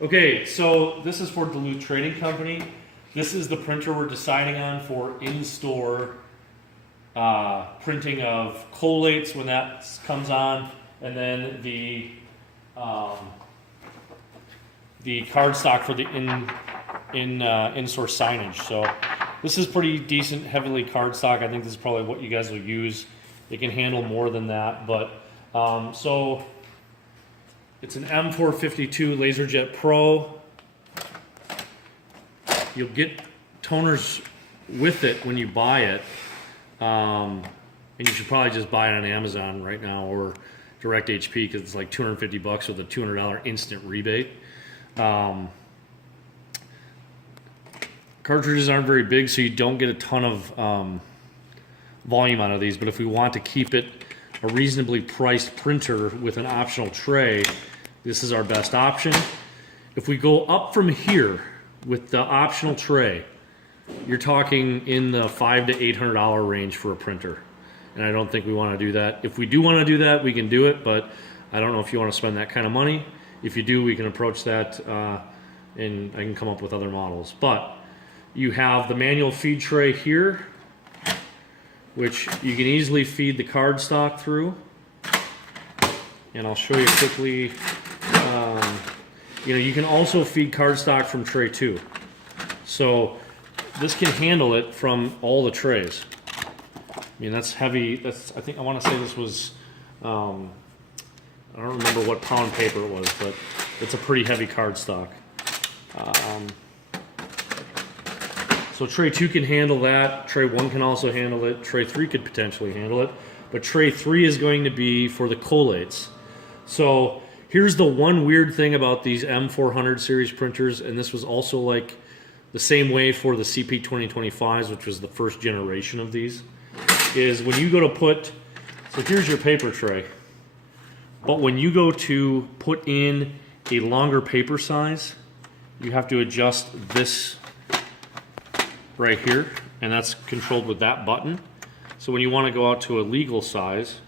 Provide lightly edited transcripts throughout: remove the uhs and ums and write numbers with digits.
Okay, so this is for Duluth Trading Company. This is the printer we're deciding on for in-store printing of collates when that comes on, and then the cardstock for the in-store signage. So this is pretty decent, heavily cardstock. I think this is probably what you guys will use. It can handle more than that, but so it's an M452 Laserjet Pro. You'll get toners with it when you buy it, and you should probably just buy it on Amazon right now or Direct HP because it's like $250 with a $200 instant rebate. Cartridges aren't very big, so you don't get a ton of volume out of these, but if we want to keep it a reasonably priced printer with an optional tray, this is our best option. If we go up from here with the optional tray, you're talking in the $500 to $800 range for a printer, and I don't think we want to do that. If we do want to do that, we can do it, but I don't know if you want to spend that kind of money. If you do, we can approach that, and I can come up with other models. But you have the manual feed tray here, which you can easily feed the cardstock through. And I'll show you quickly. You can also feed cardstock from tray 2. So this can handle it from all the trays. I mean, that's heavy. I think I want to say this was, I don't remember what pound paper it was, but it's a pretty heavy cardstock. So tray 2 can handle that. Tray 1 can also handle it. Tray 3 could potentially handle it. But tray 3 is going to be for the collates. So here's the one weird thing about these M400 series printers, and this was also like the same way for the CP 2025s, which was the first generation of these, is when you go to put, so here's your paper tray, but when you go to put in a longer paper size, you have to adjust this right here, and that's controlled with that button. So when you want to go out to a legal size,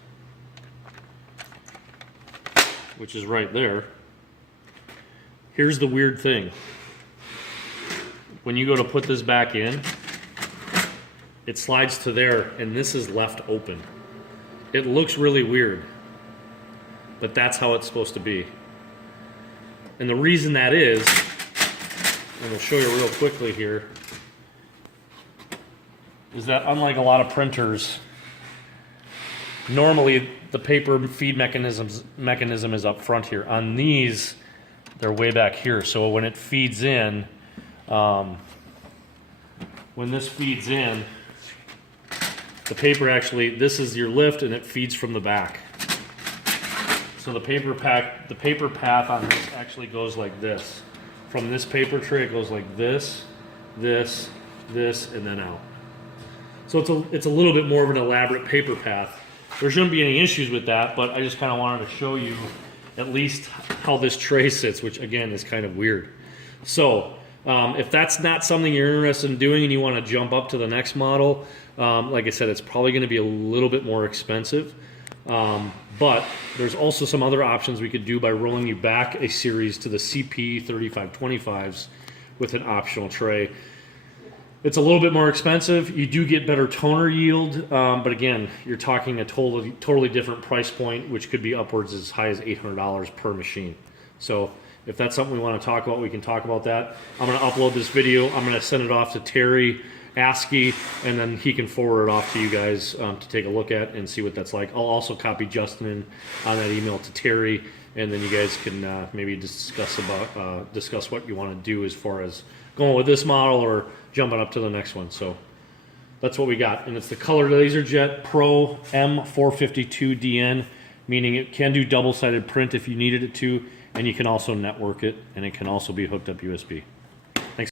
which is right there, here's the weird thing. When you go to put this back in, it slides to there, and this is left open. It looks really weird, but that's how it's supposed to be. And the reason that is, and I'll show you real quickly here, is that unlike a lot of printers, normally the paper feed mechanism is up front here. On these, they're way back here. So when it feeds in, when this feeds in, the paper actually, this is your lift, and it feeds from the back. So the paper path on this actually goes like this. From this paper tray, it goes like this, this, this, and then out. So it's a little bit more of an elaborate paper path. There shouldn't be any issues with that, but I just kind of wanted to show you at least how this tray sits, which again is kind of weird. So if that's not something you're interested in doing and you want to jump up to the next model, like I said, it's probably going to be a little bit more expensive. But there's also some other options we could do by rolling you back a series to the CP 3525s with an optional tray. It's a little bit more expensive. You do get better toner yield, but again, you're talking a totally different price point, which could be upwards as high as $800 per machine. So if that's something we want to talk about, we can talk about that. I'm going to upload this video. I'm going to send it off to Terry Askey, and then he can forward it off to you guys to take a look at and see what that's like. I'll also copy Justin in on that email to Terry, and then you guys can maybe discuss what you want to do as far as going with this model or jumping up to the next one. So that's what we got, and it's the Color Laserjet Pro M452DN, meaning it can do double-sided print if you needed it to, and you can also network it, and it can also be hooked up USB.